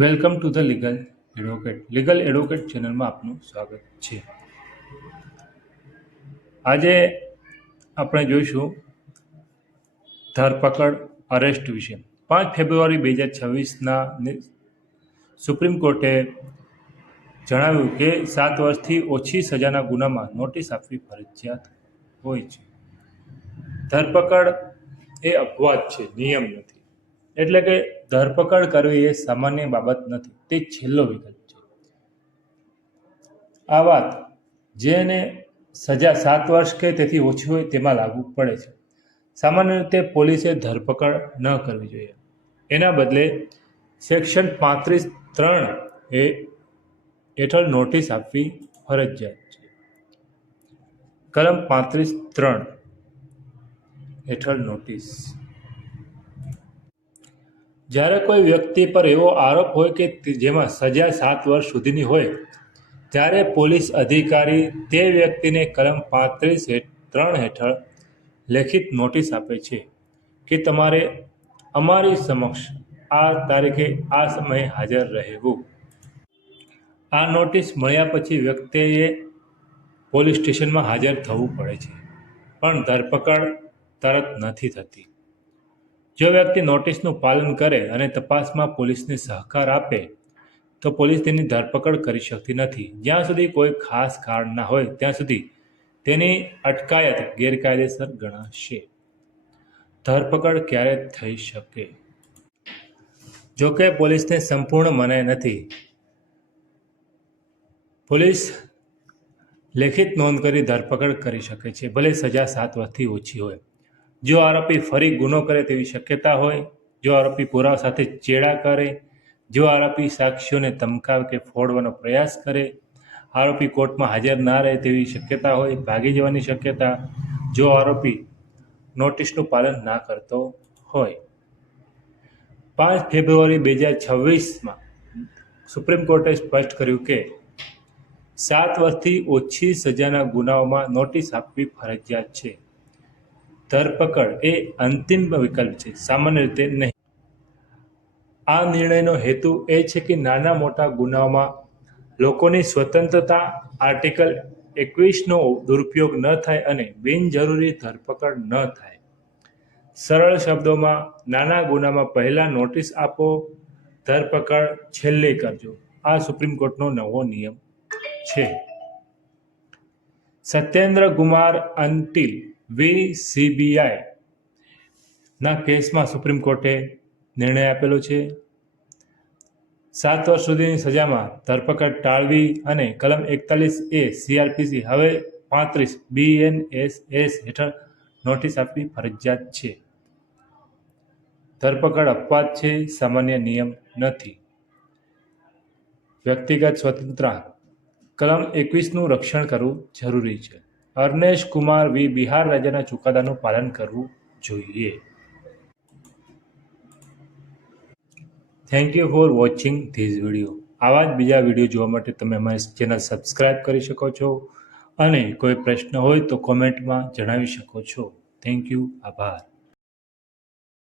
Welcome to the legal advocate ચેનલમાં આપનું સ્વાગત છે. આજે આપણે જોઈશું ધરપકડ અરેસ્ટ વિશે. 5 ફેબ્રુઆરી 2026ના સુપ્રીમ કોર્ટે જણાવ્યું કે 7 વર્ષથી ઓછી સજાના ગુનામાં નોટિસ આપવી ફરજિયાત હોય છે. ધરપકડ એ અપવાદ છે, નિયમ નથી. એટલે કે ધરપકડ કરવી એ સામાન્ય બાબત નથી, તે છેલ્લો વિકલ્પ છે. આ વાત જેને સજા 7 વર્ષ કે તેથી ઓછી હોય તેમાં લાગુ પડે છે. સામાન્ય રીતે પોલીસે ધરપકડ ન કરવી જોઈએ. એના બદલે સેક્શન 35(3) હેઠળ નોટિસ આપવી ફરજિયાત છે. કલમ 35(3) હેઠળ નોટિસ. જ્યારે કોઈ વ્યક્તિ પર એવો આરોપ હોય કે જેમાં સજા 7 વર્ષ સુધીની હોય, ત્યારે પોલીસ અધિકારી તે વ્યક્તિને કલમ 35(3) હેઠળ લેખિત નોટિસ આપે છે કે તમારે અમારી સમક્ષ આ તારીખે આ સમયે હાજર રહેવું. આ નોટિસ મળ્યા પછી વ્યક્તિએ પોલીસ સ્ટેશનમાં હાજર થવું પડે છે, પણ ધરપકડ તરત નથી થતી. જો વ્યક્તિ નોટિસનું પાલન કરે અને તપાસમાં પોલીસને સહકાર આપે તો પોલીસ તેની ધરપકડ કરી શકતી નથી. જ્યાં સુધી કોઈ ખાસ કારણ ના હોય ત્યાં સુધી તેની અટકાયત ગેરકાયદેસર ગણાશે. ધરપકડ ક્યારે થઈ શકે? જોકે પોલીસને સંપૂર્ણ મનાઈ નથી. પોલીસ લેખિત નોંધ કરી ધરપકડ કરી શકે છે, ભલે સજા 7 વર્ષથી ઓછી હોય. જો આરોપી ફરી ગુનો કરે તેવી શક્યતા હોય, જો આરોપી પુરાવા સાથે ચેડા કરે, જો આરોપી સાક્ષીઓને ધમકાવે કે ફોડવાનો પ્રયાસ કરે, આરોપી કોર્ટમાં હાજર ના રહે તેવી શક્યતા હોય, ભાગી જવાની શક્યતા, જો આરોપી નોટિસનું પાલન ના કરતો હોય. 5 ફેબ્રુઆરી 2026માં સુપ્રીમ કોર્ટે સ્પષ્ટ કર્યું કે 7 વર્ષથી ઓછી સજાના ગુનાઓમાં નોટિસ આપવી ફરજિયાત છે. ધરપકડ એ અંતિમ વિકલ્પ છે, સામાન્ય રીતે નહીં. આ નિર્ણયનો હેતુ એ છે કે નાના મોટા ગુનાઓમાં લોકોની સ્વતંત્રતા આર્ટિકલ 21નો દુરુપયોગ ન થાય અને બિનજરૂરી ધરપકડ ન થાય. સરળ શબ્દોમાં, નાના ગુનામાં પહેલા નોટિસ આપો, ધરપકડ છેલ્લે કરજો. આ સુપ્રીમ કોર્ટનો નવો નિયમ છે. સત્યેન્દ્ર કુમાર અંટિલ વી સીબીઆઈ ના કેસમાં સુપ્રીમ કોર્ટે નિર્ણય આપેલો છે. 7 વર્ષ સુધીની સજામાં ધરપકડ ટાળવી અને કલમ 41A CRPC હવે 35 BNSS હેઠળ નોટિસ આપવી ફરજિયાત છે. ધરપકડ અપવાદ છે, સામાન્ય નિયમ નથી. વ્યક્તિગત સ્વતંત્રતા કલમ 21નું રક્ષણ કરવું જરૂરી છે. અર્નેશ કુમાર વી બિહાર રાજ્યના ચુકાદાનું પાલન કરવું જોઈએ. Thank you for watching this video. આવા જ બીજા વિડીયો જોવા માટે તમે અમારી ચેનલ સબસ્ક્રાઈબ કરી શકો છો અને કોઈ પ્રશ્ન હોય તો કોમેન્ટમાં જણાવી શકો છો. Thank you. આભાર.